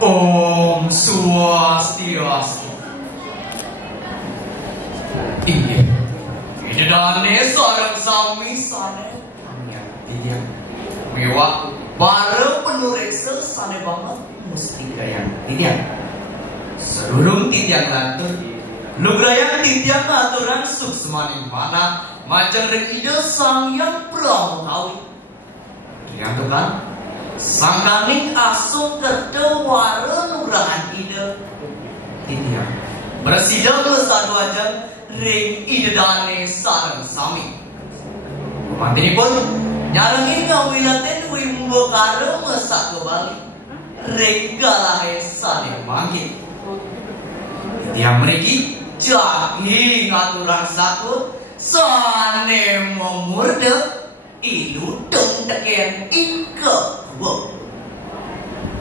Om Swastiastu. Inggih. Idane sareng sami sane pamiyar mewah para penuresa sane banget mesti gayang tidian. Sedurung tidian lantur lugrayan tidian aturan suksmaning mana macam rek ide sang yang pramukawi. Tidian tu kan sangkaning asung kedewara nurahan ide tidian. Bersidang satu aja ring ide dane sareng sami. Mantini pun nyarengin ngawilaten wimbo karo mesak kembali. Ring galahe sane mangkit. Tiang meriki jagi ngaturan satu sane memurde ilu dong teken ike kuo.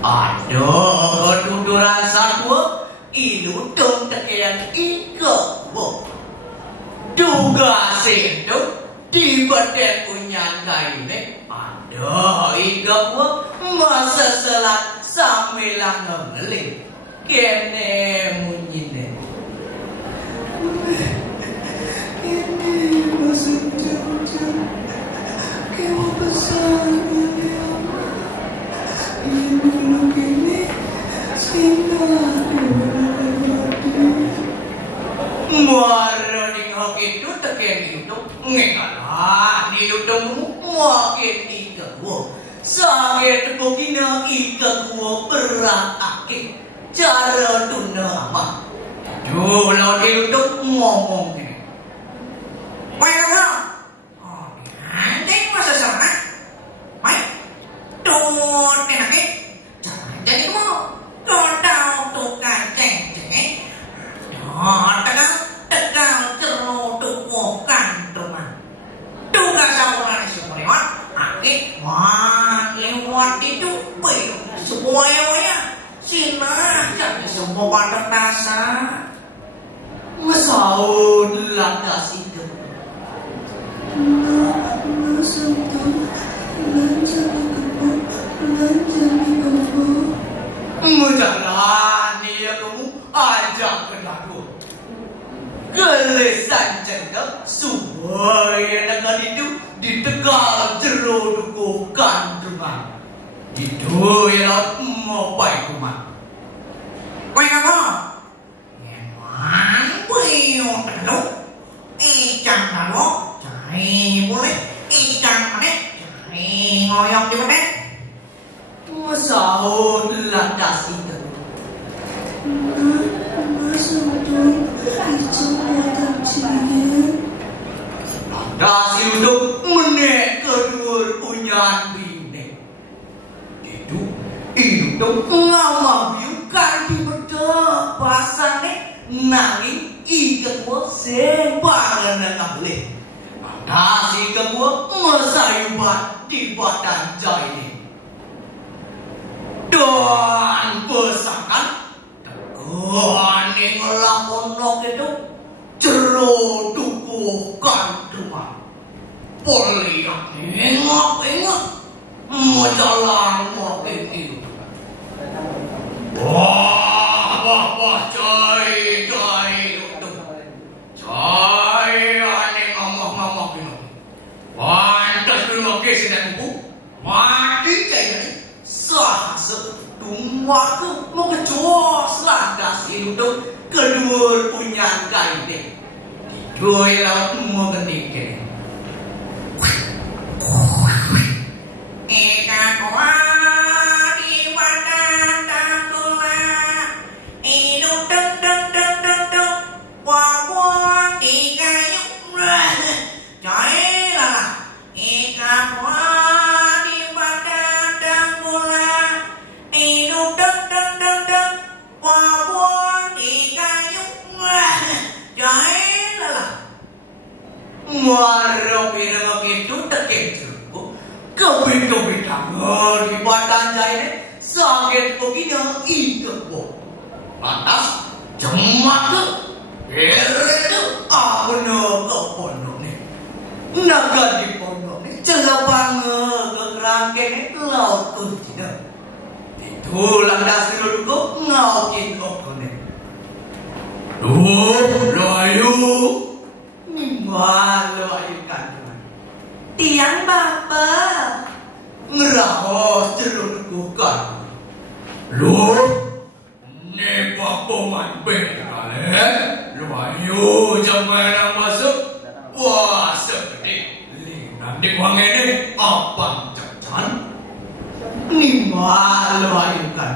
Aduh ketuduran satu ilu dong teken ike kuo. Duga sedok di badan punyan kaine ada ike kuo masa selat samilang ngeling kene munyine. Kene masuk jam-jam kewa pesannya ya. Ini dulu kene singgah muara ning hoki tu teken itu ngengala ni dudung muakin ika kuo sange teko kina ika kuo berat akik cara tuna apa aduh lo di dudung ngomong ni mana nanti masa sama mai tuh nenake jangan jadi mau tuh tahu tuh kanceng tegang cerodokan teman. Tugas orang semua akik wah lewat itu semuanya sinar jadi semua pada dasar mesaud lantas itu mujalah dia kamu ajak kenal gelesan cendek supaya dengan itu di tegal jerodokan rumah itu yang mau baik rumah baik apa? Emang beliau tentu ikan lalu cari boleh ikan mana cari ngoyong di mana masahun lantas itu dasi untuk menek kedua punyan bine itu ngamah biukan di beda pasane nanging ikan gua sempangan nak boleh dasi kedua mesayubat di badan jahili dan pesangan ning lamonok itu jerodokan rumah poliak engok mau jalan mau itu wah coy ane ngomong ini pantas dulu ke sini buku mati cai sah setumwa tu mau kecos lantas hidup kedua punya kaide dua laut mau menikah eka koa di badan tangula hidup deng wabon di kayu cai lah eka koa di badan tangula hidup deng wabon di kayu cai lah muara pira begitu terkeju kebit tangan di badan jahil sakit begini itu lantas jemak ke itu abno ke pondok ni naga di pondok ni celah banget ke kerangkeng ni laut tu tidak Tulang dasar dulu ngaukin okone. Layu. Malu ayukan. Tiang bapak. Ngerahos jeruk bukan. Lu. Ni bapak man bekale. Layu jangan masuk. Wah sedih. Nanti uang ini apa jajan? Ni malu ayukan.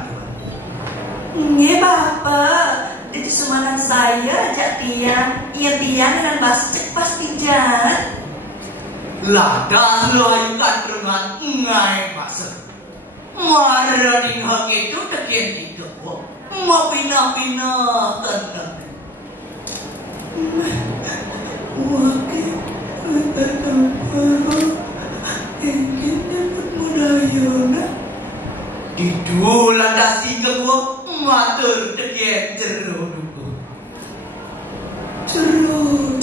Nge bapak. Itu semalam saya ajak tiang. Iya tiang dan bascek pasti jalan. Lada ayukan dengan ngai pasar. Maraning hak itu tekian tiga. Mau pinah-pinah tenang. Wakil ingin dapat mudayana. Didulandasi ke gua matur tekian jeruk. Jeruk.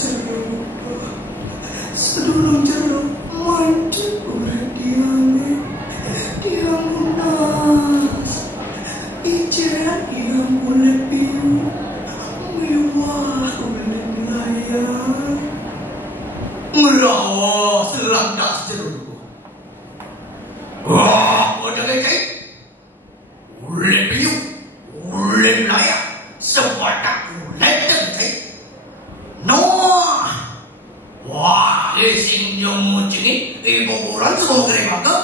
Sedulur jeruk mancing oleh dia munas. Ijen yang boleh piu, mewah oleh layar. Ngerawas selandas jeruk. Wah, udah kecil. Oleh piu, oleh layar, sebatak oleh kecil. Noah. Wah, sing yang muncing ibu bulan semua keremaka.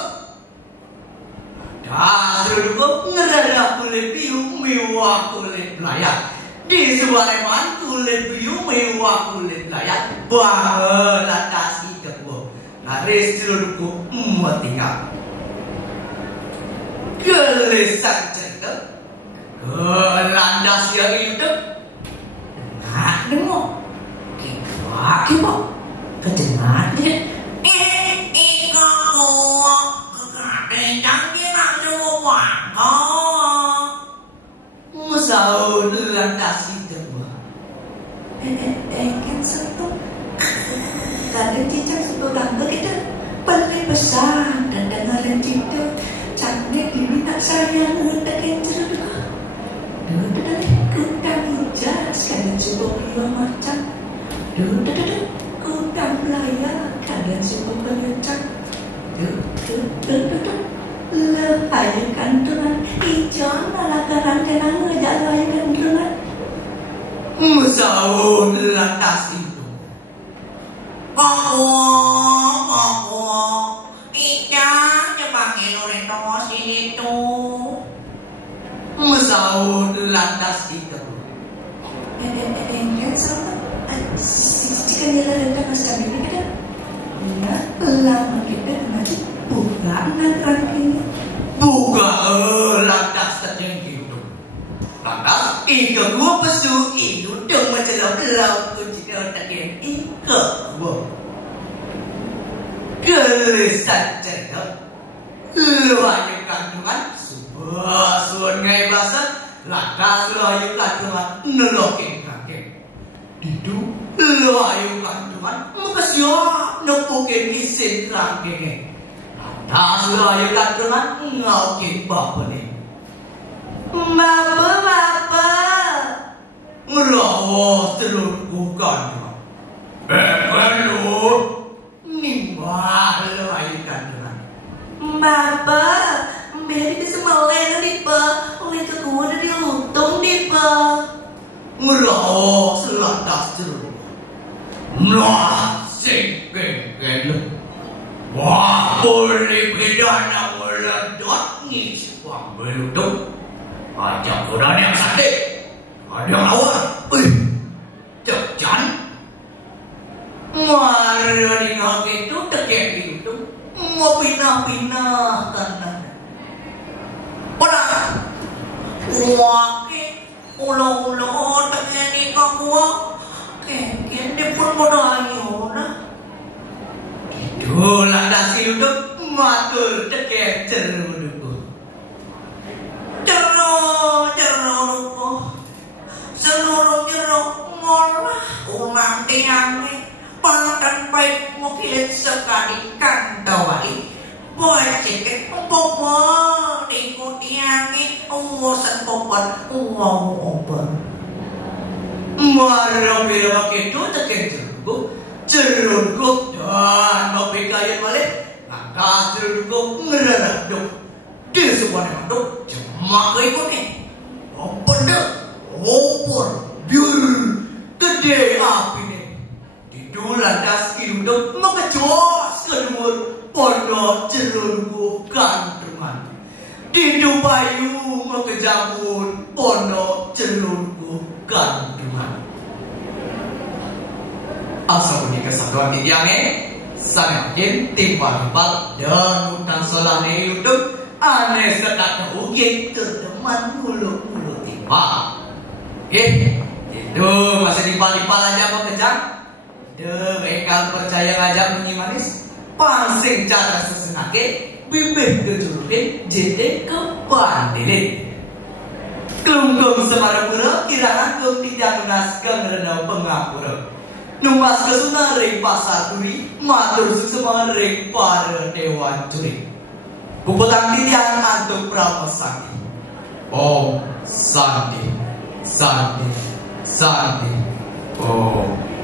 Dah dulu ngerada kulit biu mewah kulit layak. Di Subareman kulit biu mewah kulit layak. Bahagia kasih kebu. Naris dulu mau tinggal. Gelesan cerita. Gelandas yang itu. Nah, demo. Kita. Kejengan dia. Ikaku kekadang dia nak semua. Musau landas itu. Kan satu. Ada cicak satu gambar kita. Paling besar dan dengaran cinta. Cantik diminta sayang tekan cerita. Duduk kutang hijau sekalian coba lima macam. Duduk. Kudang belayar kalian semua berlencang. Lehai kantungan hijau malah karang kenang ngejak lehai kantungan. Musau lantas itu. Aku ikan dipanggil oleh nomor sini tuh. Musau lantas itu. Kan sama. Jika dia datang ke sana ini kan, ya lama kita nanti buka nanti ini. Buka lantas terjadi itu. Lantas ika gua pesu itu dong mencelau kunci terjadi ika gua. Gelesan cerita, lu ayu kandungan, sebuah sungai basah, lantas lu ayu kandungan nolokin kakek. Didu lo ayo kandungan muka siapa nupukin isin rangkenge. Lantas lo ayo kandungan ngaukin bapak nih. Bapak ngerawas telur bukan. Lu nimbah lo ayo kandungan. Bapak beri kesemalen di pak. Itu gua udah dilutung di pak. Ngerawas lantas jeruk. Nah, sing kengkel. Wah, boleh bedana meledot ni sebuah beluduk. Ajak kurang yang sakit. Ada lawan. Tekan. Mara di hak itu tekek itu. Mau pinah-pinah kanan. Pada. Wakil. Ulo-ulo tekek ni kakua. Kengken dia pun modayo na. Itu lantas hidup matur tekek ceruduk. Ceruduk. Seluruh jeruk mola umang tiangnya. Pangkan baik mokilit sekali kandawali. Buat ceket bobo di kutiangnya. ngosan popon wow open. Marang bila itu tekan jeruk dan bapak kaya balik atas jeruk ngererak dok di semuanya dok cuma ikut nih open dok open biar gede api nih di lantas induk mengecos kedua pondok jeruk kantungan di Dubayu mengejamun pondok jeruk kantungan. Asal punya kesatuan tiangnya sangat timpal-timpal dan utang solane hidup aneh sekat mungkin terdeman mulut-mulut timpal. Itu masih timpal-timpal aja mau kejar. Ekal percaya ngajak bunyi manis pangsing cara sesenake bibir kejurutin jede kepandilin. Kelungkung semarang kirana kum tidak menaskan renau pengapura. Numas kesunaring pasar duri matur semaring para dewan juri. Buputang titian antuk pramesakti. Om Santi Santi Santi. Oh